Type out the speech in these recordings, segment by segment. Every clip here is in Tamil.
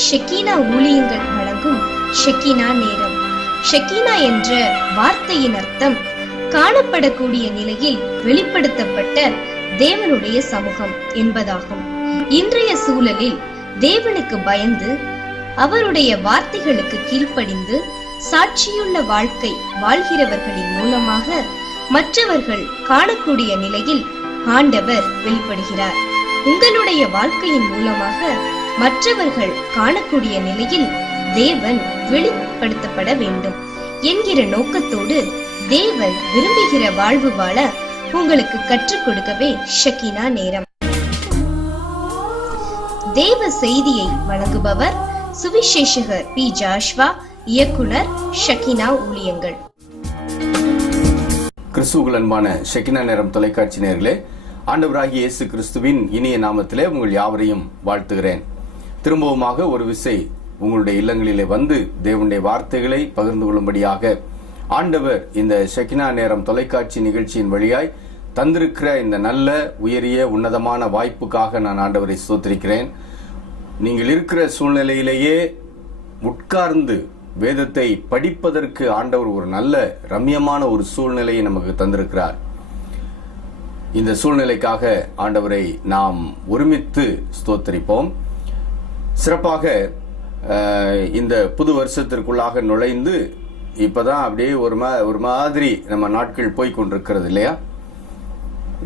ஷெக்கீனா ஊழியங்கள் வழங்கும் ஷெக்கீனா நேரம். ஷெக்கீனா என்ற வார்த்தையின் அர்த்தம் காணப்படக்கூடிய நிலையில் வெளிப்படுத்தப்பட்ட தேவனுடைய சமூகம் என்பதாகும். இன்றைய சூழலில் தேவனுக்கு பயந்து அவருடைய வார்த்தைகளுக்கு கீழ்ப்படிந்து சாட்சியுள்ள வாழ்க்கை வாழ்கிறவர்களின் மூலமாக மற்றவர்கள் காணக்கூடிய நிலையில் ஆண்டவர் வெளிப்படுகிறார். உங்களுடைய வாழ்க்கையின் மூலமாக மற்றவர்கள் காணக்கூடிய நிலையில் தேவன் வெளிப்படுத்தப்பட வேண்டும் என்கிற நோக்கத்தோடு தேவன் விரும்புகிற வாழ்வு வாழ உங்களுக்கு கற்றுக் கொடுக்கவே ஷெக்கீனா நேரம். தேவ செய்தியை வழங்குபவர் சுவிசேஷகர் பி. ஜாஷ்வா, இயக்குனர், ஷெக்கீனா ஊழியங்கள். கிறிஸ்துவுக்குள் அன்பான ஷெக்கீனா நேரம் தொலைக்காட்சி நேயர்களே, ஆண்டவராகிய இயேசு கிறிஸ்துவின் இனிய நாமத்திலே உங்கள் யாவரையும் வாழ்த்துகிறேன். திரும்பவுமாக ஒரு விசை உங்களுடைய இல்லங்களிலே வந்து தேவனுடைய வார்த்தைகளை பகிர்ந்து கொள்ளும்படியாக ஆண்டவர் இந்த ஷெக்கீனா நேரம் தொலைக்காட்சி நிகழ்ச்சியின் வழியாய் தந்திருக்கிற இந்த நல்ல உயரிய உன்னதமான வாய்ப்புக்காக நான் ஆண்டவரை ஸ்தோத்திரிக்கிறேன். நீங்கள் இருக்கிற சூழ்நிலையிலேயே உட்கார்ந்து வேதத்தை படிப்பதற்கு ஆண்டவர் ஒரு நல்ல ரம்யமான ஒரு சூழ்நிலையை நமக்கு தந்திருக்கிறார். இந்த சூழ்நிலைக்காக ஆண்டவரை நாம் ஒருமித்து ஸ்தோத்திரிப்போம். சிறப்பாக இந்த புது வருஷத்திற்குள்ளாக நுழைந்து இப்பதான் அப்படியே ஒரு மாதிரி நம்ம நாட்கள் போய் கொண்டிருக்கிறது இல்லையா?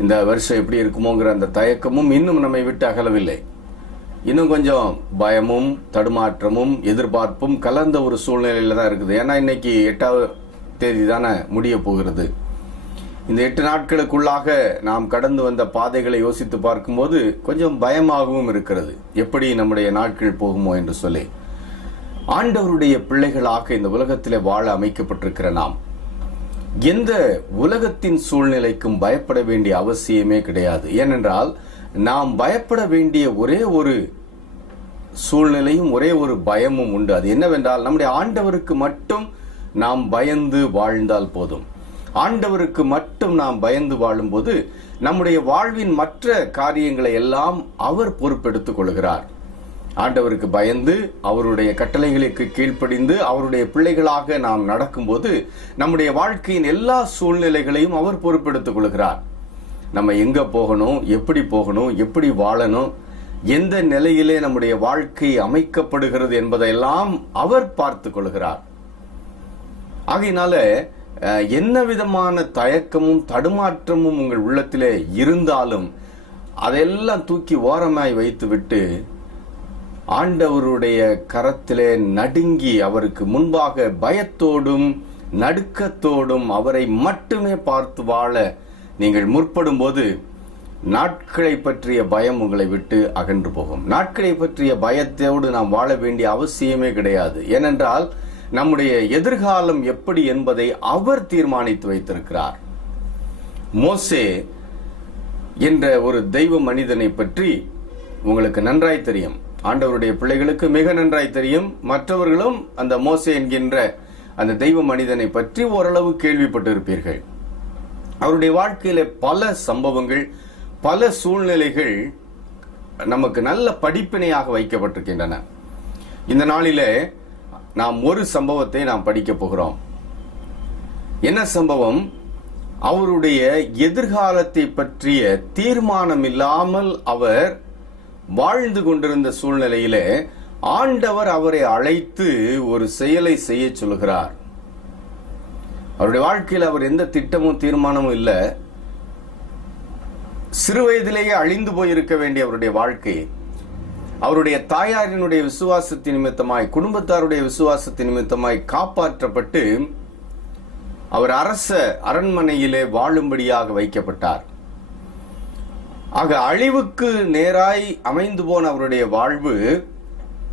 இந்த வருஷம் எப்படி இருக்குமோங்கிற அந்த தயக்கமும் இன்னும் நம்மை விட்டு அகலவில்லை. இன்னும் கொஞ்சம் பயமும் தடுமாற்றமும் எதிர்பார்ப்பும் கலந்த ஒரு சூழ்நிலையில தான் இருக்குது. ஏன்னா இன்னைக்கு 8ஆம் தேதி தானே முடிய போகிறது. இந்த 8 நாட்களுக்குள்ளாக நாம் கடந்து வந்த பாதைகளை யோசித்து பார்க்கும்போது கொஞ்சம் பயமாகவும் இருக்கிறது. எப்படி நம்முடைய நாட்கள் போகுமோ என்று சொல்லி ஆண்டவருடைய பிள்ளைகளாக இந்த உலகத்திலே வாழ அமைக்கப்பட்டிருக்கிற நாம் எந்த உலகத்தின் சூழ்நிலைக்கும் பயப்பட வேண்டிய அவசியமே கிடையாது. ஏனென்றால் நாம் பயப்பட வேண்டிய ஒரே ஒரு சூழ்நிலையும் ஒரே ஒரு பயமும் உண்டு. அது என்னவென்றால் நம்முடைய ஆண்டவருக்கு மட்டும் நாம் பயந்து வாழ்ந்தால் போதும். ஆண்டவருக்கு மட்டும் நாம் பயந்து வாழும்போது நம்முடைய வாழ்வின் மற்ற காரியங்களை எல்லாம் அவர் பொறுப்பெடுத்துக் கொள்கிறார். ஆண்டவருக்கு பயந்து அவருடைய கட்டளைகளுக்கு கீழ்ப்படிந்து அவருடைய பிள்ளைகளாக நாம் நடக்கும்போது நம்முடைய வாழ்க்கையின் எல்லா சூழ்நிலைகளையும் அவர் பொறுப்பெடுத்துக் கொள்கிறார். நம்ம எங்க போகணும், எப்படி வாழணும், எந்த நிலையிலே நம்முடைய வாழ்க்கை அமைக்கப்படுகிறது என்பதையெல்லாம் அவர் பார்த்து கொள்கிறார். ஆகையினால என்ன விதமான தயக்கமும் தடுமாற்றமும் உங்கள் உள்ளத்திலே இருந்தாலும் அதெல்லாம் தூக்கி ஓரமாய் வைத்துவிட்டு ஆண்டவருடைய கரத்திலே நடுங்கி அவருக்கு முன்பாக பயத்தோடும் நடுக்கத்தோடும் அவரை மட்டுமே பார்த்து வாழ நீங்கள் முற்படும் போது நாட்களை பற்றிய பயம் உங்களை விட்டு அகன்று போகும். நாட்களை பற்றிய பயத்தோடு நாம் வாழ வேண்டிய அவசியமே கிடையாது. ஏனென்றால் நம்முடைய எதிர்காலம் எப்படி என்பதை அவர் தீர்மானித்து வைத்திருக்கிறார். மோசே என்ற ஒரு தெய்வ மனிதனை பற்றி உங்களுக்கு நன்றாய் தெரியும். ஆண்டவருடைய பிள்ளைகளுக்கு மிக நன்றாய் தெரியும். மற்றவர்களும் அந்த மோசே என்கின்ற அந்த தெய்வ மனிதனை பற்றி ஓரளவு கேள்விப்பட்டிருப்பீர்கள். அவருடைய வாழ்க்கையில பல சம்பவங்கள், பல சூழ்நிலைகள் நமக்கு நல்ல படிப்பினையாக வைக்கப்பட்டிருக்கின்றன. இந்த நாளிலே நாம் ஒரு சம்பவத்தை நாம் படிக்க போகிறோம். என்ன சம்பவம்? அவருடைய எதிர்காலத்தை பற்றிய தீர்மானம் இல்லாமல் அவர் வாழ்ந்து கொண்டிருந்த சூழ்நிலையிலே ஆண்டவர் அவரை அழைத்து ஒரு செயலை செய்ய சொல்கிறார். அவருடைய வாழ்க்கையில் அவர் எந்த திட்டமும் தீர்மானமும் இல்லை. சிறு வயதிலேயே அழிந்து போயிருக்க வேண்டிய அவருடைய வாழ்க்கை அவருடைய தாயாரினுடைய விசுவாசத்தின் நிமித்தமாய், குடும்பத்தாருடைய விசுவாசத்தின் நிமித்தமாய் காப்பாற்றப்பட்டு அவர் அரச அரண்மனையிலே வாழும்படியாக வைக்கப்பட்டார். ஆக அழிவுக்கு நேராய் அமைந்து போன அவருடைய வாழ்வு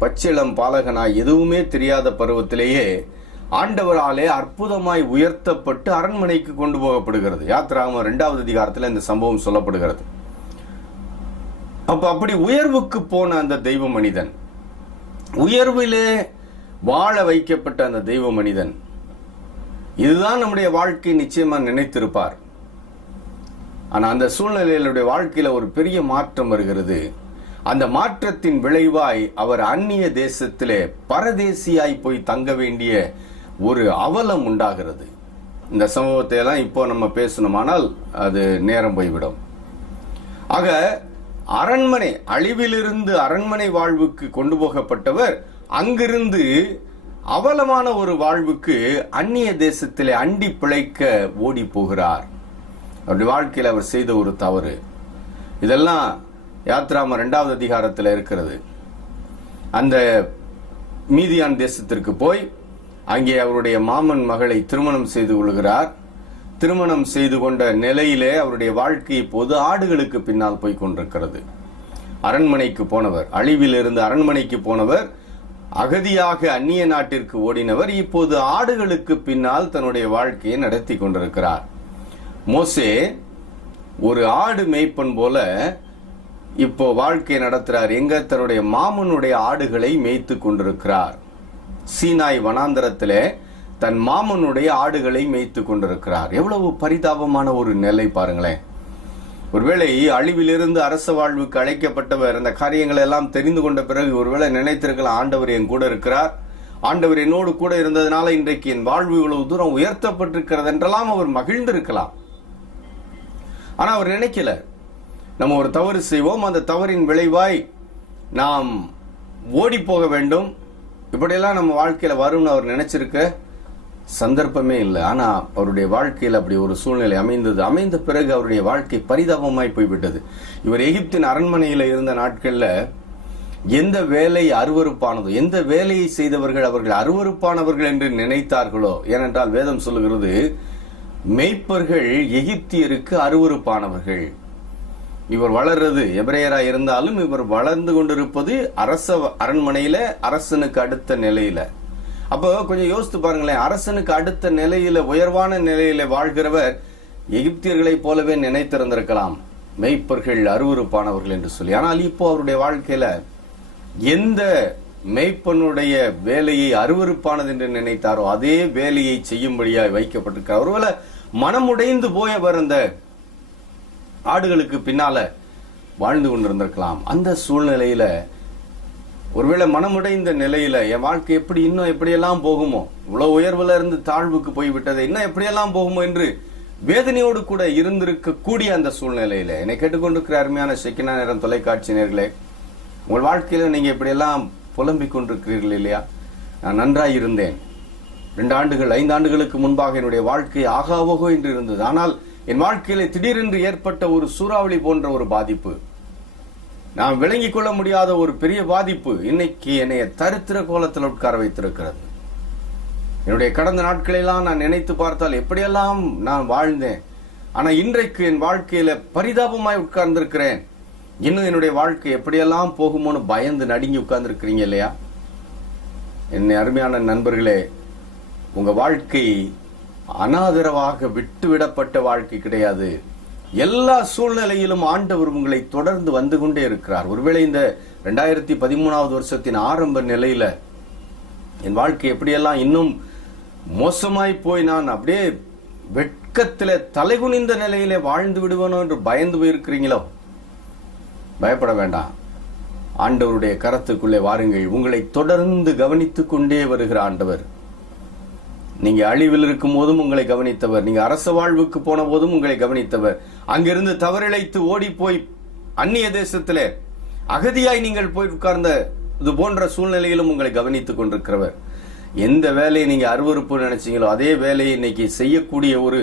பச்சிளம் பாலகனாய் எதுவுமே தெரியாத பருவத்திலேயே ஆண்டவராலே அற்புதமாய் உயர்த்தப்பட்டு அரண்மனைக்கு கொண்டு போகப்படுகிறது. யாத்திராகமம் 2வது அதிகாரத்தில் இந்த சம்பவம் சொல்லப்படுகிறது. அப்படி உயர்வுக்கு போன அந்த தெய்வ மனிதன், உயர்விலே வாழ வைக்கப்பட்ட அந்த தெய்வ மனிதன், இதுதான் நம்முடைய வாழ்க்கை நிச்சயமா நினைத்திருப்பார். ஆனா அந்த சூழ்நிலையிலுடைய வாழ்க்கையில ஒரு பெரிய மாற்றம் வருகிறது. அந்த மாற்றத்தின் விளைவாய் அவர் அந்நிய தேசத்திலே பரதேசியாய் போய் தங்க வேண்டிய ஒரு அவலம் உண்டாகிறது. இந்த சம்பவத்தை எல்லாம் இப்போ நம்ம பேசணுமானால் அது நேரம் போய்விடும். ஆக அரண்மனை, அழிவிலிருந்து அரண்மனை வாழ்வுக்கு கொண்டு போகப்பட்டவர் அங்கிருந்து அவலமான ஒரு வாழ்வுக்கு அந்நிய தேசத்திலே அண்டி பிழைக்க ஓடி போகிறார். அவருடைய வாழ்க்கையில் அவர் செய்த ஒரு தவறு. இதெல்லாம் யாத்ராம 2வது அதிகாரத்தில் இருக்கிறது. அந்த மீதியான் தேசத்திற்கு போய் அங்கே அவருடைய மாமன் மகளை திருமணம் செய்து கொள்கிறார். திருமணம் செய்து கொண்ட நிலையிலே அவருடைய வாழ்க்கை இப்போது ஆடுகளுக்கு பின்னால் போய் கொண்டிருக்கிறது. அரண்மனைக்கு போனவர், அழிவிலிருந்து அரண்மனைக்கு போனவர், அகதியாக அந்நிய நாட்டிற்கு ஓடினவர், இப்போது ஆடுகளுக்கு பின்னால் தன்னுடைய வாழ்க்கையை நடத்தி கொண்டிருக்கிறார். மோசே ஒரு ஆடு மேய்ப்பன் போல இப்போ வாழ்க்கை நடத்துறார். எங்க? தன்னுடைய மாமனுடைய ஆடுகளை மேய்த்து கொண்டிருக்கிறார். சீனாய் வனாந்தரத்திலே தன் மாமனுடைய ஆடுகளை மேய்த்து கொண்டிருக்கிறார். எவ்வளவு பரிதாபமான ஒரு நிலை பாருங்களேன். ஒருவேளை அழிவிலிருந்து அரச வாழ்வுக்கு அழைக்கப்பட்டவர் அந்த காரியங்களை எல்லாம் தெரிந்து கொண்ட பிறகு ஒருவேளை நினைத்திருக்கலாம், ஆண்டவர் என் கூட இருக்கிறார், ஆண்டவர் என்னோடு கூட இருந்ததுனால இன்றைக்கு என் வாழ்வு இவ்வளவு தூரம் உயர்த்தப்பட்டிருக்கிறது என்றெல்லாம் அவர் மகிழ்ந்திருக்கலாம். ஆனா அவர் நினைக்கல, நம்ம ஒரு தவறு செய்வோம், அந்த தவறின் விளைவாய் நாம் ஓடி போக வேண்டும், இப்படியெல்லாம் நம்ம வாழ்க்கையில வரும்னு அவர் நினைச்சிருக்க சந்தர்ப்பமே இல்லை. ஆனா அவருடைய வாழ்க்கையில் அப்படி ஒரு சூழ்நிலை அமைந்தது. அமைந்த பிறகு அவருடைய வாழ்க்கை பரிதாபமாய் போய்விட்டது. இவர் எகிப்தின் அரண்மனையில இருந்த நாட்கள்ல எந்த வேலை அருவருப்பானதோ, எந்த வேலையை செய்தவர்கள் அவர்கள் அருவருப்பானவர்கள் என்று நினைத்தார்களோ, ஏனென்றால் வேதம் சொல்லுகிறது மேய்ப்பர்கள் எகிப்தியருக்கு அருவருப்பானவர்கள். இவர் வளர்றது எபிரேயராய் இருந்தாலும் இவர் வளர்ந்து கொண்டிருப்பது அரச அரண்மனையில, அரசனுக்கு அடுத்த நிலையில. அப்போ கொஞ்சம் யோசித்து பாருங்களேன், அரசனுக்கு அடுத்த நிலையில, உயர்வான நிலையில வாழ்கிறவர் எகிப்தியர்களை போலவே நினைத்திருந்திருக்கலாம், மெய்ப்பர்கள் அருவருப்பானவர்கள் என்று சொல்லி. ஆனால் இப்போ அவருடைய வாழ்க்கையில எந்த மெய்ப்பனுடைய வேலையை அருவருப்பானது என்று நினைத்தாரோ அதே வேலையை செய்யும்படியாய் வைக்கப்பட்டிருக்கார். ஒருவேளை மனமுடைந்து போய் அவர் அந்த ஆடுகளுக்கு பின்னால வாழ்ந்து கொண்டிருந்திருக்கலாம். அந்த சூழ்நிலையில ஒருவேளை மனமுடைந்த நிலையில என் வாழ்க்கை எப்படி இன்னும் எப்படியெல்லாம் போகுமோ, இவ்வளவு உயர்வுல இருந்து தாழ்வுக்கு போய்விட்டது, இன்னும் எப்படியெல்லாம் போகுமோ என்று வேதனையோடு கூட இருந்திருக்க கூடிய அந்த சூழ்நிலையில என்னை கேட்டுக்கொண்டிருக்கிற அருமையான ஷெக்கினா நேரம் தொலைக்காட்சி நேயர்களே, உங்கள் வாழ்க்கையில நீங்க இப்படியெல்லாம் புலம்பிக் கொண்டிருக்கிறீர்கள் இல்லையா? நான் நன்றாய் இருந்தேன், 2 ஆண்டுகள் 5 ஆண்டுகளுக்கு முன்பாக என்னுடைய வாழ்க்கை ஆகாவோகோ என்று இருந்தது. ஆனால் என் வாழ்க்கையில திடீரென்று ஏற்பட்ட ஒரு சூறாவளி போன்ற ஒரு பாதிப்பு, நான் விளங்கிக் கொள்ள முடியாத ஒரு பெரிய பாதிப்பு இன்னைக்கு என்னைய தரித்திர கோலத்தில் உட்கார வைத்திருக்கிறது. என்னுடைய கடந்த நாட்களெல்லாம் நான் நினைத்து பார்த்தால் எப்படியெல்லாம் நான் வாழ்ந்தேன். ஆனா இன்றைக்கு என் வாழ்க்கையில பரிதாபமாய் உட்கார்ந்திருக்கிறேன். இன்னும் என்னுடைய வாழ்க்கை எப்படியெல்லாம் போகுமோன்னு பயந்து நடுங்கி உட்கார்ந்திருக்கிறீங்க இல்லையா? என்னை அருமையான நண்பர்களே, உங்க வாழ்க்கை அனாதரவாக விட்டுவிடப்பட்ட வாழ்க்கை கிடையாது. எல்லா சூழ்நிலையிலும் ஆண்டவர் உங்களை தொடர்ந்து வந்து கொண்டே இருக்கிறார். ஒருவேளை இந்த 2013வது வருஷத்தின் ஆரம்ப நிலையில என் வாழ்க்கை எப்படியெல்லாம் இன்னும் மோசமாய் போய் நான் அப்படியே வெட்கத்தில தலைகுனிந்த நிலையிலே வாழ்ந்து விடுவேனோ என்று பயந்து போயிருக்கிறீங்களோ? பயப்பட வேண்டாம். ஆண்டவருடைய கரத்துக்குள்ளே வாருங்கள். உங்களை தொடர்ந்து கவனித்துக் கொண்டே வருகிற ஆண்டவர். நீங்க அழிவில் இருக்கும் போதும் உங்களை கவனித்தவர், நீங்க அரச வாழ்வுக்கு போன போதும் உங்களை கவனித்தவர், அங்கிருந்து தவறிழைத்து ஓடி போய் அந்நிய தேசத்திலே அகதியாய் நீங்கள் போய் உட்கார்ந்த இது போன்ற சூழ்நிலையிலும் உங்களை கவனித்துக் கொண்டிருக்கிறவர். எந்த வேலையை நீங்க அருவருப்பு நினைச்சீங்களோ அதே வேலையை இன்னைக்கு செய்யக்கூடிய ஒரு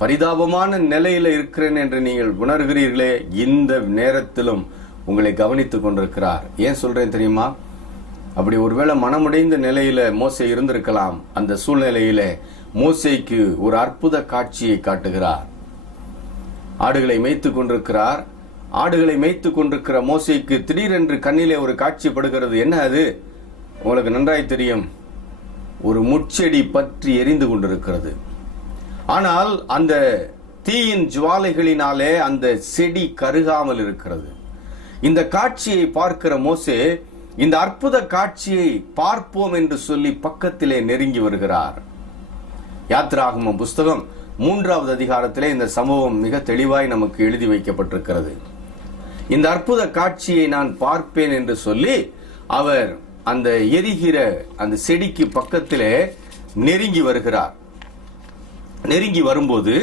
பரிதாபமான நிலையில இருக்கிறேன் என்று நீங்கள் உணர்கிறீர்களே, இந்த நேரத்திலும் உங்களை கவனித்துக் கொண்டிருக்கிறார். ஏன் சொல்றேன் தெரியுமா? அப்படி ஒருவேளை மனமுடைந்த நிலையில மோசே இருந்திருக்கலாம். அந்த சூழ்நிலையில மோசேக்கு ஒரு அற்புத காட்சியை காட்டுகிறார். ஆடுகளை மேய்த்துக் கொண்டிருக்கிறார். ஆடுகளை மேய்த்துக் கொண்டிருக்கிற மோசேக்கு திடீரென்று கண்ணிலே ஒரு காட்சிப்படுகிறது. என்ன அது? உங்களுக்கு நன்றாய் தெரியும். ஒரு முட்செடி பற்றி எரிந்து கொண்டிருக்கிறது. ஆனால் அந்த தீயின் ஜுவாலைகளினாலே அந்த செடி கருகாமல் இருக்கிறது. இந்த காட்சியை பார்க்கிற மோசே இந்த அற்புத காட்சியை பார்ப்போம் என்று சொல்லி பக்கத்திலே நெருங்கி வருகிறார். யாத்திராகமம் புஸ்தகம் 3வது அதிகாரத்திலே இந்த சம்பவம் மிக தெளிவாய் நமக்கு எழுதி வைக்கப்பட்டிருக்கிறது. இந்த அற்புத காட்சியை நான் பார்ப்பேன் என்று சொல்லி அவர் அந்த எரிகிற அந்த செடிக்கு பக்கத்திலே நெருங்கி வருகிறார். நெருங்கி வரும்போது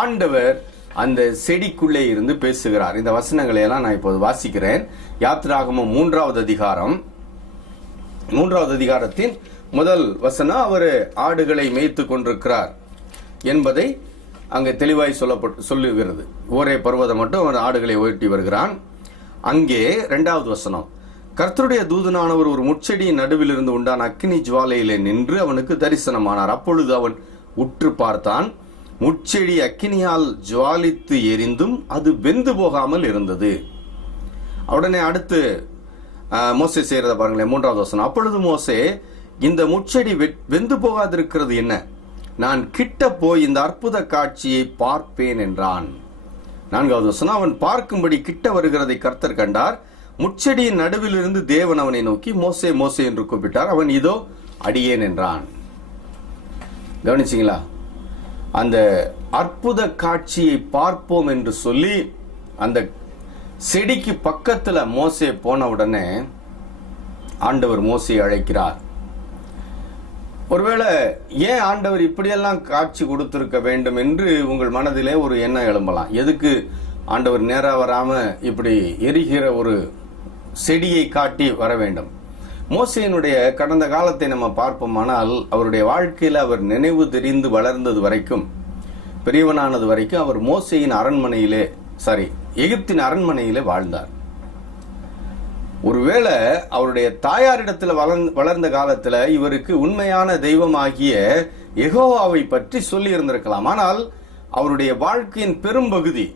ஆண்டவர் அந்த செடிக்குள்ளே இருந்து பேசுகிறார். இந்த வசனங்களை எல்லாம் நான் இப்போது வாசிக்கிறேன். யாத்திராகமம் 3வது அதிகாரம் 3வது அதிகாரத்தின் முதல் வசனம், அவர் ஆடுகளை மேய்த்து கொண்டிருக்கிறார் என்பதை அங்கே தெளிவாய் சொல்லுகிறது. ஒரே பர்வதம் மட்டும் அவன் ஆடுகளை ஓட்டி வருகிறான். அங்கே 2வது வசனம், கர்த்தருடைய தூதனானவர் ஒரு முட்செடியின் நடுவில் இருந்து உண்டான அக்கினி ஜுவாலையிலே நின்று அவனுக்கு தரிசனமானார். அப்பொழுது அவன் உற்று பார்த்தான். முட்செடி அக்கினியால் ஜுவாலித்து எரிந்தும் அது வெந்து போகாமல் இருந்தது. உடனே அடுத்து மோசே செய்யறத பாருங்களேன். 3வது வசனம், அப்பொழுது மோசே, இந்த முட்செடி வெந்து போகாதிருக்கிறது என்ன? நான் கிட்ட போய் இந்த அற்புத காட்சியை பார்ப்பேன் என்றான். 4வது வசனம், அவன் பார்க்கும்படி கிட்ட வருகிறதை கர்த்தர் கண்டார். முட்செடியின் நடுவில் இருந்து தேவன் அவனை நோக்கி மோசே மோசே என்று கூப்பிட்டார். அவன் இதோ அடியேன் என்றான். கவனிச்சிங்களா? அந்த அற்புத காட்சியை பார்ப்போம் என்று சொல்லி அந்த செடிக்கு பக்கத்துல மோசே போன உடனே ஆண்டவர் மோசே அழைக்கிறார். ஒருவேளை ஏன் ஆண்டவர் இப்படியெல்லாம் காட்சி கொடுத்திருக்க வேண்டும் என்று உங்கள் மனதிலே ஒரு எண்ணம் எழும்பலாம். எதுக்கு ஆண்டவர் நேரா வராம இப்படி எரிகிற ஒரு செடியை காட்டி வர வேண்டும்? மோசேயினுடைய கடந்த காலத்தை நம்ம பார்ப்போமானால் அவருடைய வாழ்க்கையில் அவர் நினைவு தெரிந்து வளர்ந்தது வரைக்கும், பெரியவனானது வரைக்கும் அவர் மோசேயின் அரண்மனையிலே எகிப்தின் அரண்மனையிலே வாழ்ந்தார். ஒருவேளை அவருடைய தாயாரிடத்தில் வளர்ந்த காலத்துல இவருக்கு உண்மையான தெய்வமாகிய யெகோவாவை பற்றி சொல்லி இருந்திருக்கலாம். ஆனால் அவருடைய வாழ்க்கையின் பெரும்பகுதி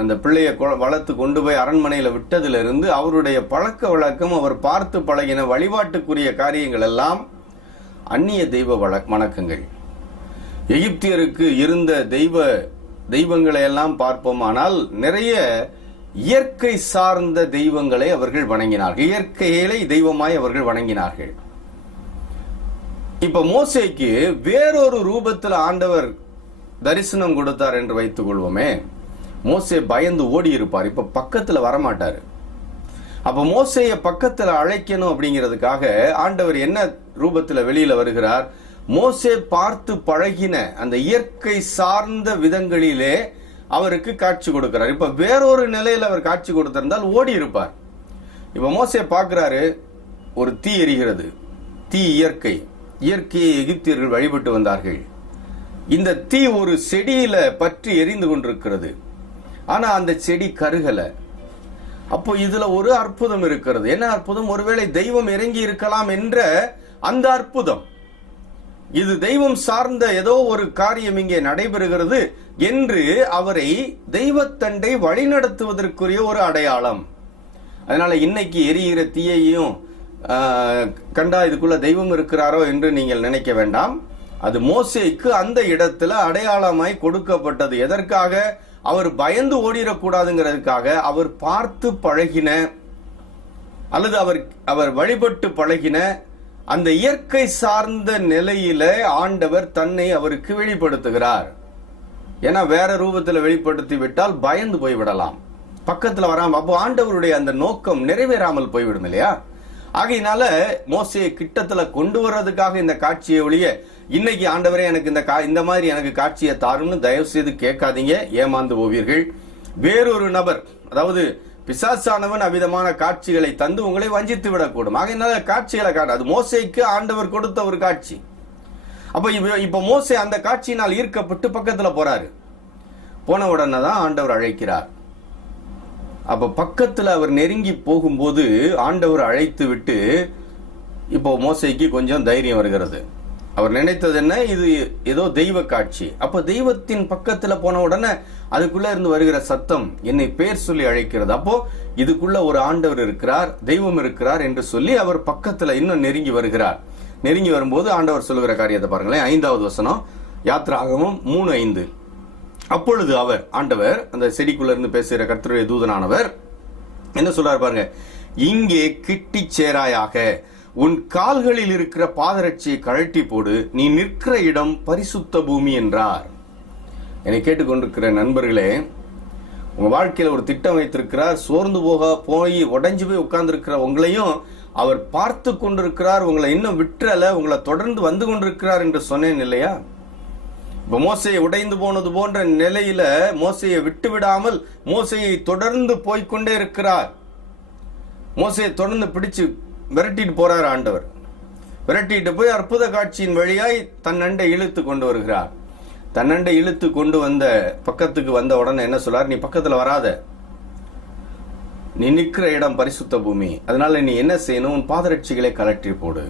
அந்த பிள்ளையை வளர்த்து கொண்டு போய் அரண்மனையில விட்டதிலிருந்து அவருடைய பழக்க வழக்கம், அவர் பார்த்து பழகின வழிபாட்டுக்குரிய காரியங்கள் எல்லாம் அந்நிய தெய்வ வணக்கங்கள். எகிப்தியருக்கு இருந்த தெய்வங்களை எல்லாம் பார்ப்போமானால் நிறைய இயற்கை சார்ந்த தெய்வங்களை அவர்கள் வணங்கினார்கள். இயற்கையிலே தெய்வமாய் அவர்கள் வணங்கினார்கள். இப்ப மோசேக்கு வேறொரு ரூபத்தில் ஆண்டவர் தரிசனம் கொடுத்தார் என்று வைத்துக் கொள்வோமே. மோசே பயந்து ஓடி இருப்பார். இப்ப பக்கத்துல வரமாட்டாரு. அப்ப மோசேய பக்கத்துல அழைக்கணும் அப்படிங்கிறதுக்காக ஆண்டவர் என்ன ரூபத்துல வெளியில வருகிறார்? மோசே பார்த்து பழகின அந்த இயற்கை சார்ந்த விதங்களிலே அவருக்கு காட்சி கொடுக்கிறார். இப்ப வேறொரு நிலையில அவர் காட்சி கொடுத்திருந்தால் ஓடி இருப்பார். இப்ப மோசே பார்க்கிறாரு, ஒரு தீ எரிகிறது. தீ இயற்கையை எகிப்தியர்கள் வழிபட்டு வந்தார்கள். இந்த தீ ஒரு செடியில பற்றி எரிந்து கொண்டிருக்கிறது. ஆனா அந்த செடி கருகல. அப்போ இதுல ஒரு அற்புதம் இருக்கிறது. என்ன அற்புதம்? ஒருவேளை தெய்வம் இறங்கி இருக்கலாம் என்ற அந்த அற்புதம். இது தெய்வம் சார்ந்த ஏதோ ஒரு காரியம் இங்கே நடைபெறுகிறது என்று அவரை தெய்வத்தண்டை வழிநடத்துவதற்குரிய ஒரு அடையாளம். அதனால இன்னைக்கு எரிகிற தீயையும் கண்டா இதுக்குள்ள தெய்வம் இருக்கிறாரோ என்று நீங்கள் நினைக்க வேண்டாம். அது மோசேக்கு அந்த இடத்துல அடையாளமாய் கொடுக்கப்பட்டது. எதற்காக? அவர் பயந்து ஓடிடக்கூடாதுங்கிறதுக்காக. அவர் பார்த்து பழகின அல்லது அவர் வழிபட்டு பழகின அந்த இயற்கை சார்ந்த நிலையில ஆண்டவர் தன்னை அவருக்கு வெளிப்படுத்துகிறார். ஏன்னா வேற ரூபத்தில் வெளிப்படுத்தி விட்டால் பயந்து போய்விடலாம், பக்கத்துல வராம. அப்போ ஆண்டவருடைய அந்த நோக்கம் நிறைவேறாமல் போய்விடும் இல்லையா? ஆகையினால மோசே கிட்டத்துல கொண்டு வர்றதுக்காக இந்த காட்சியை ஒழிய இன்னைக்கு ஆண்டவரே எனக்கு இந்த மாதிரி எனக்கு காட்சியை தாரும்னு தயவு செய்து கேட்காதீங்க, ஏமாந்து போவீர்கள். வேறொரு நபர், அதாவது பிசாசானவன் அவ்விதமான காட்சிகளை தந்து உங்களை வஞ்சித்து விடக்கூடும். ஆகையினால காட்சிகளை காட்டு. அது மோசேக்கு ஆண்டவர் கொடுத்த ஒரு காட்சி. அப்ப இப்ப மோசே அந்த காட்சியினால் ஈர்க்கப்பட்டு பக்கத்துல போறாரு. போன உடனே தான் ஆண்டவர் அழைக்கிறார். அப்ப பக்கத்துல அவர் நெருங்கி போகும்போது ஆண்டவர் அழைத்து விட்டு இப்போ மோசேக்கு கொஞ்சம் தைரியம் வருகிறது. அவர் நினைத்தது என்ன? இது ஏதோ தெய்வ காட்சி. அப்ப தெய்வத்தின் பக்கத்துல போன உடனே அதுக்குள்ள இருந்து வருகிற சத்தம் என்னை பேர் சொல்லி அழைக்கிறது. அப்போ இதுக்குள்ள ஒரு ஆண்டவர் இருக்கிறார், தெய்வம் இருக்கிறார் என்று சொல்லி அவர் பக்கத்துல இன்னும் நெருங்கி வருகிறார். நெருங்கி வரும்போது ஆண்டவர் சொல்லுகிற காரியத்தை பாருங்களேன். 5வது வசனம், யாத்திராகமம் 3:5. அப்பொழுது ஆண்டவர் அந்த செடிக்குள்ள இருந்து பேசுகிற கர்த்தருடைய தூதனானவர் என்ன சொல்றார் பாருங்க. இங்கே கிட்டி சேராயாக, உன் கால்களில் இருக்கிற பாதரட்சியை கழட்டி போடு, நீ நிற்கிற இடம் பரிசுத்த பூமி என்றார். என்னை கேட்டுக்கொண்டிருக்கிற நண்பர்களே, உங்க வாழ்க்கையில ஒரு திட்டம் வைத்திருக்கிறார். சோர்ந்து போய் உடைஞ்சு போய் உட்கார்ந்து இருக்கிற உங்களையும் அவர் பார்த்து கொண்டிருக்கிறார். உங்களை இன்னும் விட்டுறல, உங்களை தொடர்ந்து வந்து கொண்டிருக்கிறார் என்று சொன்னேன் இல்லையா? இப்ப மோசையை உடைந்து போனது போன்ற நிலையில மோசையை விட்டு விடாமல் மோசையை தொடர்ந்து போய்கொண்டே இருக்கிறார். மோசையை தொடர்ந்து பிடிச்சு விரட்டிட்டு போறார் ஆண்டவர். விரட்டிட்டு போய் அற்புத காட்சியின் வழியாய் தன்னண்டை இழுத்து கொண்டு வருகிறார். தன்னண்டை இழுத்து கொண்டு வந்த பக்கத்துக்கு வந்த உடனே என்ன சொல்றார்? நீ பக்கத்துல வராத, நீ நிற்கிற இடம் பரிசுத்த பூமி, அதனால நீ என்ன செய்யணும்? உன் பாதரட்சிகளை கலற்றி போடு.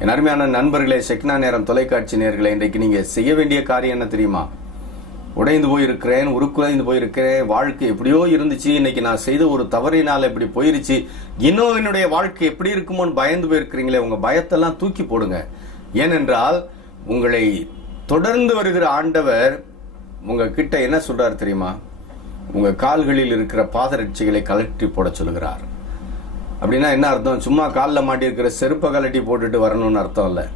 என் அருமையான நண்பர்களே, ஷெக்கினா நேரம் தொலைக்காட்சி நேயர்களே, இன்றைக்கு நீங்க செய்ய வேண்டிய காரியம் என்ன தெரியுமா? உடைந்து போயிருக்கிறேன், உருக்குலைந்து போயிருக்கிறேன், வாழ்க்கை எப்படியோ இருந்துச்சு, இன்னைக்கு நான் செய்த ஒரு தவறினால இப்படி போயிருச்சு, இன்னும் என்னுடைய வாழ்க்கை எப்படி இருக்குமோன்னு பயந்து போயிருக்கிறீங்களே, உங்க பயத்தெல்லாம் தூக்கி போடுங்க. ஏனென்றால் உங்களை தொடர்ந்து வருகிற ஆண்டவர் உங்க கிட்ட என்ன சொல்றாரு தெரியுமா? உங்க கால்களில் இருக்கிற பாதரட்சிகளை கலட்டி போட சொல்லுகிறார். அப்படின்னா என்ன அர்த்தம்? சும்மா காலில் மாட்டி இருக்கிற செருப்பை கலட்டி போட்டுட்டு வரணும்னு அர்த்தம் இல்லை.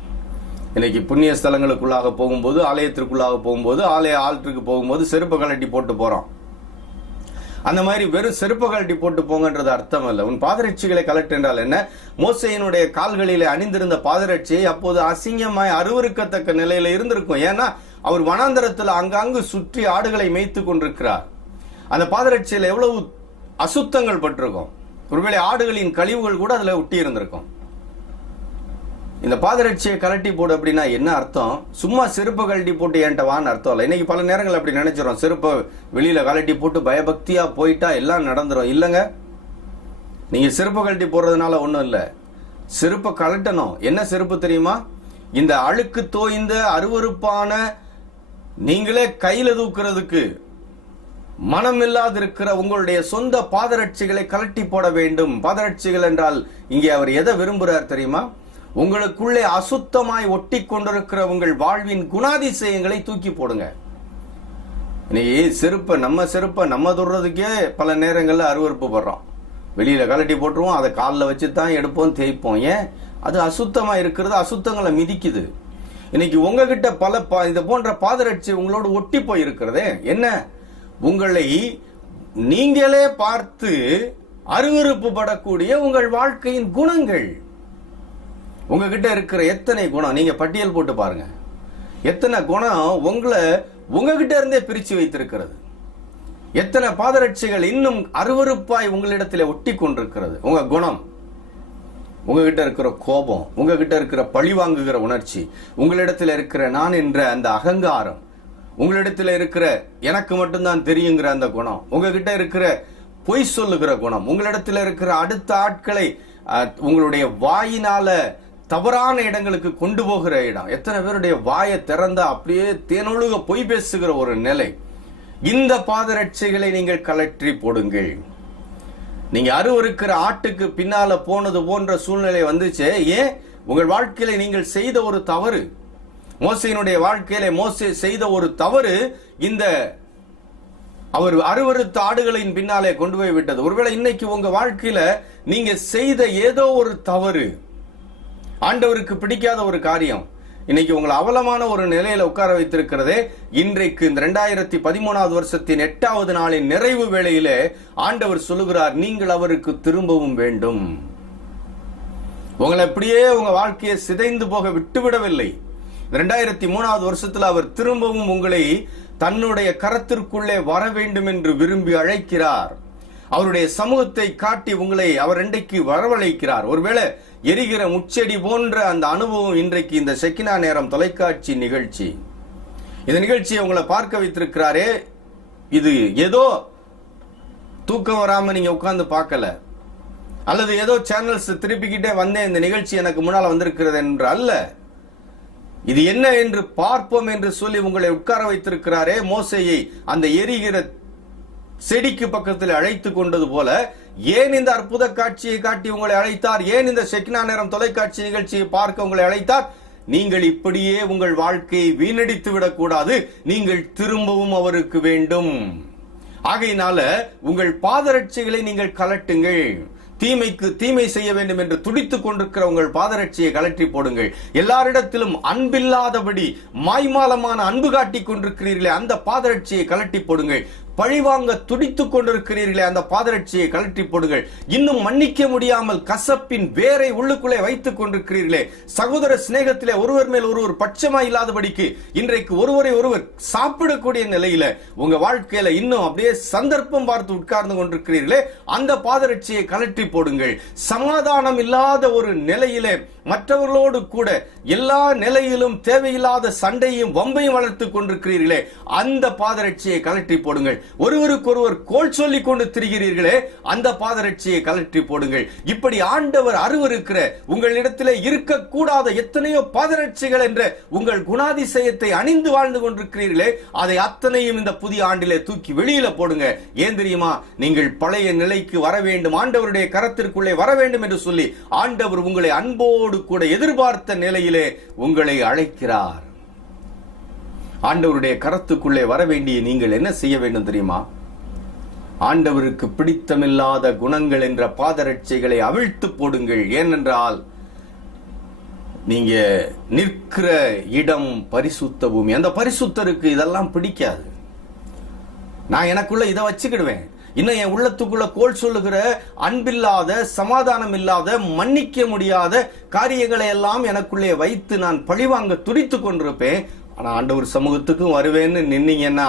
இன்னைக்கு புண்ணிய ஸ்தலங்களுக்குள்ளாக போகும்போது, ஆலயத்திற்குள்ளாக போகும்போது, ஆலய ஆல்டருக்கு போகும்போது செருப்பை கலட்டி போட்டு போறோம். அந்த மாதிரி வெறும் செருப்பை கலட்டி போட்டு போங்கன்றது அர்த்தம் அல்ல. உன் பாதரட்சிகளை கலட்டு என்றால் என்ன? மோசையினுடைய கால்களிலே அணிந்திருந்த பாதரட்சியை அப்போது அசிங்கமாய் அருவருக்கத்தக்க நிலையில இருந்திருக்கும். ஏன்னா அவர் வனாந்தரத்தில் அங்காங்கு சுற்றி ஆடுகளை மேய்த்து கொண்டிருக்கிறார். அந்த பாதரட்சியில எவ்வளவு அசுத்தங்கள் பட்டிருக்கும். ஒருவேளை ஆடுகளின் கழிவுகள் கூட அதுல ஒட்டி இருந்திருக்கும். இந்த பாதரட்சியை கலட்டி போடு அப்படின்னா என்ன அர்த்தம்? சும்மா செருப்பை கழட்டி போட்டு என்கிட்ட வான்னு அர்த்தம் இல்லை. இன்னைக்கு பல நேரங்கள் அப்படி நினைச்சிடும். செருப்பை வெளியில கலட்டி போட்டு பயபக்தியா போயிட்டா எல்லாம் நடந்துரும். இல்லைங்க, நீங்க செருப்பை கழட்டி போடுறதுனால ஒண்ணும் இல்லை. செருப்பை கலட்டணும். என்ன செருப்பு தெரியுமா? இந்த அழுக்கு தோய்ந்த அருவருப்பான நீங்களே கையில தூக்குறதுக்கு மனம் இல்லாது இருக்கிற உங்களுடைய சொந்த பாதரட்சிகளை கலட்டி போட வேண்டும். பாதரட்சிகள் என்றால் இங்கே அவர் எதை விரும்புறார் தெரியுமா? உங்களுக்குள்ளே அசுத்தமாய் ஒட்டி கொண்டிருக்கிற உங்கள் வாழ்வின் குணாதிசயங்களை தூக்கி போடுங்க. இன்னைக்கு நம்ம செருப்பை நம்ம தொடுறதுக்கே பல நேரங்கள்ல அருவருப்பு படுறோம். வெளியில கலட்டி போட்டுருவோம், அதை காலில் வச்சு தான் எடுப்போம், தேய்ப்போம். ஏன்? அது அசுத்தமா இருக்கிறது, அசுத்தங்களை மிதிக்குது. இன்னைக்கு உங்ககிட்ட பல இது போன்ற பாதரட்சி உங்களோடு ஒட்டி போய் இருக்கிறதே என்ன? உங்களை நீங்களே பார்த்து அருவருப்பு படக்கூடிய உங்கள் வாழ்க்கையின் குணங்கள். உங்ககிட்ட இருக்கிற எத்தனை குணம் நீங்க பட்டியல் போட்டு பாருங்க. எத்தனை குணம் உங்களை உங்ககிட்ட இருந்தே பிரிச்சு வைத்திருக்கிறது. எத்தனை பாதரட்சிகள் இன்னும் அருவருப்பாய் உங்களிடத்தில் ஒட்டி கொண்டிருக்கிறது. உங்க குணம், உங்ககிட்ட இருக்கிற கோபம், உங்ககிட்ட இருக்கிற பழி வாங்குகிற உணர்ச்சி, உங்களிடத்தில் இருக்கிற நான் என்ற அந்த அகங்காரம், உங்களிடத்தில் இருக்கிற எனக்கு மட்டும்தான் தெரியுங்கிற அந்த குணம், உங்ககிட்ட இருக்கிற பொய் சொல்லுகிற குணம், உங்களிடத்தில் இருக்கிற அடுத்த ஆட்களை உங்களுடைய வாயினால தவறான இடங்களுக்கு கொண்டு போகிற இடம். எத்தனை பேருடைய வாயை திறந்தா அப்படியே தேனொழுக பொய் பேசுகிற ஒரு நிலை. இந்த பாதரட்சைகளை நீங்கள் கலற்றி போடுங்கள். நீங்க அருவருக்கிற ஆட்டுக்கு பின்னால போனது போன்ற சூழ்நிலை வந்துச்சு. ஏன்? உங்கள் வாழ்க்கையில நீங்கள் செய்த ஒரு தவறு. மோசையினுடைய வாழ்க்கையில மோசே செய்த ஒரு தவறு இந்த அவர் அருவருத்த ஆடுகளின் பின்னாலே கொண்டு போய் விட்டது. ஒருவேளை இன்னைக்கு உங்க வாழ்க்கையில நீங்க செய்த ஏதோ ஒரு தவறு, ஆண்டவருக்கு பிடிக்காத ஒரு காரியம், இன்னைக்கு உங்களை அவலமான ஒரு நிலையில உட்கார வைத்திருக்கிறதே. இன்றைக்கு இந்த 2013 வருஷத்தின் 8வது நாளின் நிறைவு வேளையிலே ஆண்டவர் சொல்லுகிறார், நீங்கள் அவருக்கு திரும்பவும் வேண்டும். உங்களை அப்படியே உங்க வாழ்க்கையை சிதைந்து போக விட்டுவிடவில்லை. 2003 வருஷத்துல அவர் திரும்பவும் உங்களை தன்னுடைய கரத்திற்குள்ளே வர வேண்டும் என்று விரும்பி அழைக்கிறார். அவருடைய சமூகத்தை காட்டி உங்களை அவர் இன்றைக்கு வரவழைக்கிறார். ஒருவேளை எரிகிற முச்செடி போன்ற அந்த அனுபவம் இன்றைக்கு இந்த ஷெக்கினா நேரம் தொலைக்காட்சி நிகழ்ச்சி, இந்த நிகழ்ச்சியை உங்களை பார்க்க வைத்திருக்கிறாரே, இது ஏதோ தூக்கம் வராம நீங்க உட்கார்ந்து பார்க்கல, அல்லது ஏதோ சேனல்ஸ் திருப்பிக்கிட்டே வந்தேன் இந்த நிகழ்ச்சி எனக்கு முன்னால வந்திருக்கிறது என்று அல்ல. இது என்ன என்று பார்ப்போம் என்று சொல்லி உங்களை உட்கார வைத்திருக்கிறாரே. மோசையை அந்த எரிகிற செடிக்கு பக்கத்தில் அழைத்து கொண்டது போல ஏன் இந்த அற்புத காட்சியை காட்டி உங்களை அழைத்தார்? ஏன் இந்த ஷெக்கினா நேரம் தொலைக்காட்சி நிகழ்ச்சியை பார்க்க உங்களை அழைத்தார்? நீங்கள் இப்படியே உங்கள் வாழ்க்கையை வீணடித்து விடக்கூடாது. நீங்கள் திரும்பவும் அவருக்கு வேண்டும். ஆகையினால உங்கள் பாதரட்சிகளை நீங்கள் கலட்டுங்கள். தீமைக்கு தீமை செய்ய வேண்டும் என்று துடித்துக் கொண்டிருக்கிற உங்கள் பாதரட்சியை கலற்றி போடுங்கள். எல்லாரிடத்திலும் அன்பில்லாதபடி மாய்மாலமான அன்பு காட்டிக் கொண்டிருக்கிறீர்களே, அந்த பாதரட்சியை கலட்டி போடுங்கள். பழிவாங்க துடித்துக் கொண்டிருக்கிறீர்களே, அந்த பாதரட்சியை கழற்றி போடுங்கள். இன்னும் மன்னிக்க முடியாமல் கசப்பின் வேரை உள்ளுக்குள்ளே வைத்துக் கொண்டிருக்கிறீர்களே, சகோதர சிநேகத்திலே ஒருவர் மேல் ஒருவர் பட்சமா இல்லாதபடிக்கு இன்றைக்கு ஒருவரை ஒருவர் சாப்பிடக்கூடிய நிலையில உங்க வாழ்க்கையில இன்னும் அப்படியே சந்தர்ப்பம் பார்த்து உட்கார்ந்து கொண்டிருக்கிறீர்களே, அந்த பாதரட்சியை கழற்றி போடுங்கள். சமாதானம் இல்லாத ஒரு நிலையிலே மற்றவர்களோடு கூட எல்லா நிலையிலும் தேவையில்லாத சண்டையும் வம்பையும் வளர்த்துக் கொண்டிருக்கிறீர்களே, அந்த பாதரட்சியை கழற்றி போடுங்கள். ஒருவருக்கொருவர் கோல் சொல்லிக் கொண்டு திரிகிறீர்களே, அந்த பாதரட்சியை கழற்றி போடுங்கள். இப்படி ஆண்டவர் அருவருக்கிற உங்களிடத்திலே இருக்கக்கூடாத எத்தனையோ பாதரட்சிகள் என்ற உங்கள் குணாதிசயத்தை அணிந்து வாழ்ந்து கொண்டிருக்கிறீர்களே, அதை அத்தனையும் இந்த புதிய ஆண்டிலே தூக்கி வெளியில போடுங்க. ஏன் தெரியுமா? நீங்கள் பழைய நிலைக்கு வர வேண்டும், ஆண்டவருடைய கரத்திற்குள்ளே வர வேண்டும் என்று சொல்லி ஆண்டவர் உங்களை அன்போடு கூட எதிர்பார்த்த நிலையிலே உங்களை அழைக்கிறார். ஆண்டவருடைய கரத்துக்குள்ளே வர வேண்டிய நீங்கள் என்ன செய்ய வேண்டும் தெரியுமா? ஆண்டவருக்கு பிடித்தமில்லாத குணங்கள் என்ற பாதரட்சைகளை அவிழ்த்து போடுங்கள். ஏனென்றால் நீங்க நிற்கிற இடம் பரிசுத்த பூமி. அந்த பரிசுத்தருக்கு இதெல்லாம் பிடிக்காது. நான் எனக்குள்ள இதை வச்சுக்கிடுவேன். இன்னும் என் உள்ளத்துக்குள்ள கோல் சொல்லுகிற அன்பில்லாத, சமாதானம் இல்லாத, மன்னிக்க முடியாத காரியங்களை எல்லாம் எனக்குள்ளே வைத்து நான் பழிவாங்க துடித்துக் கொண்டிருப்பேன். ஆனா ஆண்டவர் சமூகத்துக்கும் வருவேன்னு நின்னீங்கன்னா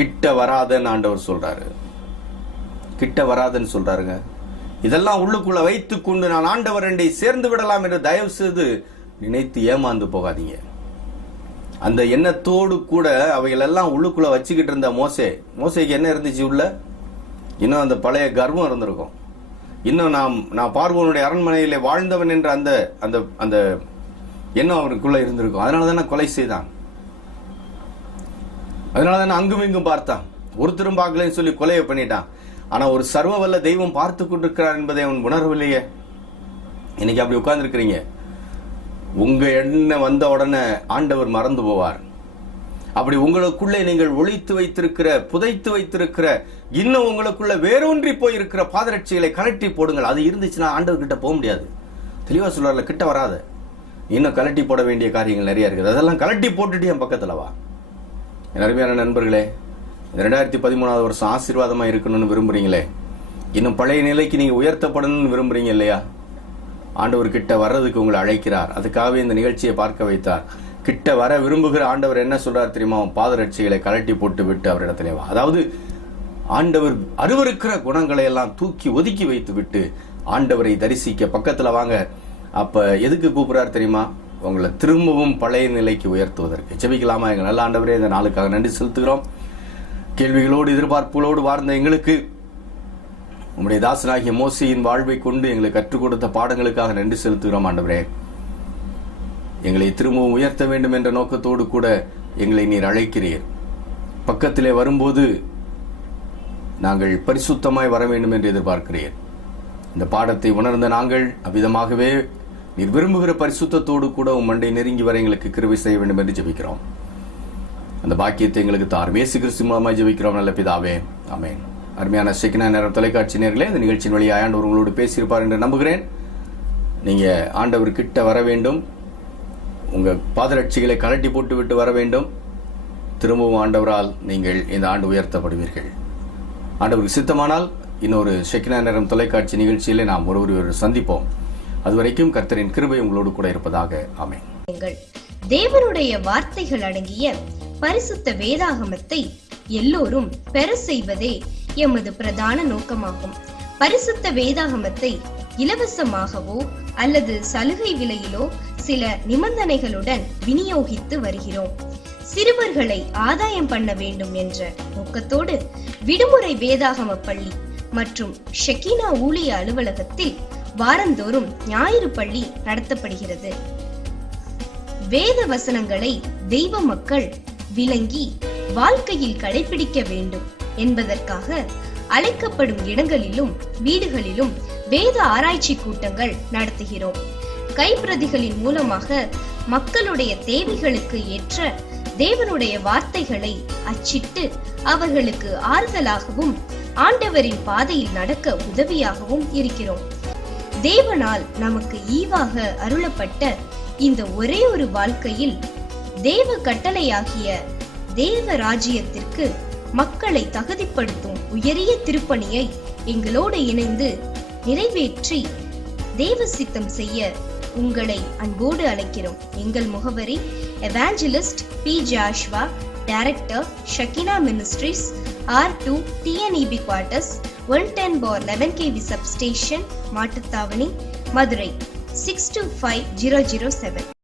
கிட்ட வராதன்னு ஆண்டவர் சொல்றாரு. கிட்ட வராதன்னு சொல்றாருங்க. இதெல்லாம் உள்ளுக்குள்ள வைத்துக் கொண்டு நான் ஆண்டவர் என்னை சேர்ந்து விடலாம் என்று தயவு செய்து நினைத்து ஏமாந்து போகாதீங்க. அந்த எண்ணத்தோடு கூட அவைகள் எல்லாம் உள்ளுக்குள்ள வச்சுக்கிட்டு இருந்த மோசேக்கு என்ன இருந்துச்சு? உள்ள இன்னும் அந்த பழைய கர்வம் இருந்திருக்கும். இன்னும் நான் பார்வோனுடைய அரண்மனையிலே வாழ்ந்தவன் என்ற அந்த அந்த அந்த எண்ணம் அவருக்குள்ள இருந்திருக்கும். அதனால தானே கொலை செய்தான். அதனால தானே அங்கும் இங்கும் பார்த்தான். ஒருத்தரும் பார்க்கலன்னு சொல்லி கொலையை பண்ணிட்டான். ஆனா ஒரு சர்வ வல்ல தெய்வம் பார்த்து கொண்டிருக்கிறார் என்பதை அவன் உணர்வில்லையே. இன்னைக்கு அப்படி உட்கார்ந்து இருக்கிறீங்க. உங்க எண்ணம் வந்த உடனே ஆண்டவர் மறந்து போவார். அப்படி உங்களுக்குள்ளே நீங்கள் ஒளித்து வைத்திருக்கிற, புதைத்து வைத்திருக்கிற, இன்னும் உங்களுக்குள்ள வேரூன்றி போயிருக்கிற பாதரட்சிகளை கலட்டி போடுங்கள். அது இருந்துச்சுன்னா ஆண்டவர் கிட்ட போக முடியாது. தெளிவா சொல்றாருல, கிட்ட வராத. இன்னும் கலட்டி போட வேண்டிய காரியங்கள் நிறைய இருக்குது. அதெல்லாம் கலட்டி போட்டுட்டு என் பக்கத்துல வா. என் அருமையான நண்பர்களே, 2013 வருஷம் ஆசீர்வாதமா இருக்கணும்னு விரும்புறீங்களே, இன்னும் பழைய நிலைக்கு நீங்க உயர்த்தப்படணும்னு விரும்புறீங்க இல்லையா? ஆண்டவர் கிட்ட வர்றதுக்கு உங்களை அழைக்கிறார். அதுக்காகவே இந்த நிகழ்ச்சியை பார்க்க வைத்தார். கிட்ட வர விரும்புகிற ஆண்டவர் என்ன சொல்றார் தெரியுமா? பாதரட்சிகளை கலட்டி போட்டு விட்டு அவரிடத்திலே வா. அதாவது ஆண்டவர் அருவருக்கிற குணங்களை எல்லாம் தூக்கி ஒதுக்கி வைத்து விட்டு ஆண்டவரை தரிசிக்க பக்கத்துல வாங்க. அப்ப எதுக்கு கூப்பிடுறார் தெரியுமா? உங்களை திரும்பவும் பழைய நிலைக்கு உயர்த்துவதற்கு. ஜெபிக்கலாமா? எங்க நல்ல ஆண்டவரே, இந்த நாளுக்காக நன்றி செலுத்துகிறோம். கேள்விகளோடு எதிர்பார்ப்புகளோடு வாழ்ந்த எங்களுக்கு உம்முடைய தாசனாகிய மோசேயின் வாழ்வை கொண்டு எங்களுக்கு கற்றுக் கொடுத்த பாடங்களுக்காக நன்றி செலுத்துகிறோம். ஆண்டவரே, எங்களை திரும்பவும் உயர்த்த வேண்டும் என்ற நோக்கத்தோடு கூட எங்களை நீர் அழைக்கிறீர். பக்கத்திலே வரும்போது நாங்கள் பரிசுத்தமாய் வர வேண்டும் என்று எதிர்பார்க்கிறீர். இந்த பாடத்தை உணர்ந்த நாங்கள் அவ்விதமாகவே நீர் விரும்புகிற பரிசுத்தத்தோடு கூட உம் மண்டை நெருங்கி வர எங்களுக்கு கிருபை செய்ய வேண்டும் என்று ஜெபிக்கிறோம். அந்த பாக்கியத்தை எங்களுக்கு தாரும். இயேசு கிறிஸ்து மூலமாய் ஜெபிக்கிறோம் நல்ல பிதாவே, ஆமென். அருமையான ஷெக்கினா நேரம் தொலைக்காட்சி நேயர்களே, இந்த நிகழ்ச்சியின் வழியாக ஆண்டவர் உங்களோடு பேசியிருப்பார் என்று நம்புகிறேன். நீங்க ஆண்டவர் கிட்ட வர வேண்டும். உங்க பாதரட்சிகளை கலட்டி போட்டு விட்டு வர வேண்டும். திரும்பவும் ஆண்டவரால் நீங்கள் இந்த ஆண்டு உயர்த்தப்படுவீர்கள். ஆண்டவருக்கு சித்தமானால் இன்னொரு ஷெக்கினா நேரம் தொலைக்காட்சி நிகழ்ச்சியிலே நாம் ஒருவர் சந்திப்போம். அதுவரைக்கும் கர்த்தரின் கிருபை உங்களோடு கூட இருப்பதாக. ஆமென். தேவனுடைய வார்த்தைகள் அடங்கிய பரிசுத்த வேதாகமத்தை எல்லோரும் பெற செய்வதே எமது பிரதான நோக்கமாகும். பரிசுத்த வேதாகமத்தை இலவசமாகவோ அல்லது சலுகை விலையிலோ சில நிபந்தனைகளுடன் விநியோகித்து வருகிறோம். சிறுவர்களை ஆதாயம் பண்ண வேண்டும் என்ற நோக்கத்தோடு விடுமுறை வேதாகம பள்ளி மற்றும் ஷெக்கினா ஊழிய அலுவலகத்தில் வாரந்தோறும் ஞாயிறு பள்ளி நடத்தப்படுகிறது. வேத வசனங்களை தெய்வ மக்கள் விளங்கி வாழ்க்கையில் கடைபிடிக்க வேண்டும் என்பதற்காக அழைக்கப்படும் இடங்களிலும் வீடுகளிலும் வேத ஆராய்ச்சி கூட்டங்கள் நடத்துகிறோம். கைப்பிரதிகளின் மூலமாக மக்களுடைய தேவைகளுக்கு ஏற்ற தேவனுடைய வார்த்தைகளை அச்சிட்டு அவர்களுக்கு ஆறுதலாகவும் ஆண்டவரின் பாதையில் நடக்க உதவியாகவும் இருக்கிறோம். தேவனால் நமக்கு ஈவாக அருளப்பட்ட இந்த ஒரே ஒரு வாழ்க்கையில் தேவ கட்டளையாகிய தேவ ராஜ்யத்திற்கு மக்களை தகுதிப்படுத்தும் உயரிய திருப்பணியை எங்களோடு இணைந்து நிறைவேற்றி தேவ சித்தம் செய்ய உங்களை அன்போடு அழைக்கிறோம். எங்கள் முகவரி evangelist P. Joshua, director, Shekinah ministries, R2 TNEB quarters, 110/11 kV substation, Mattuthavani, Madurai 625007.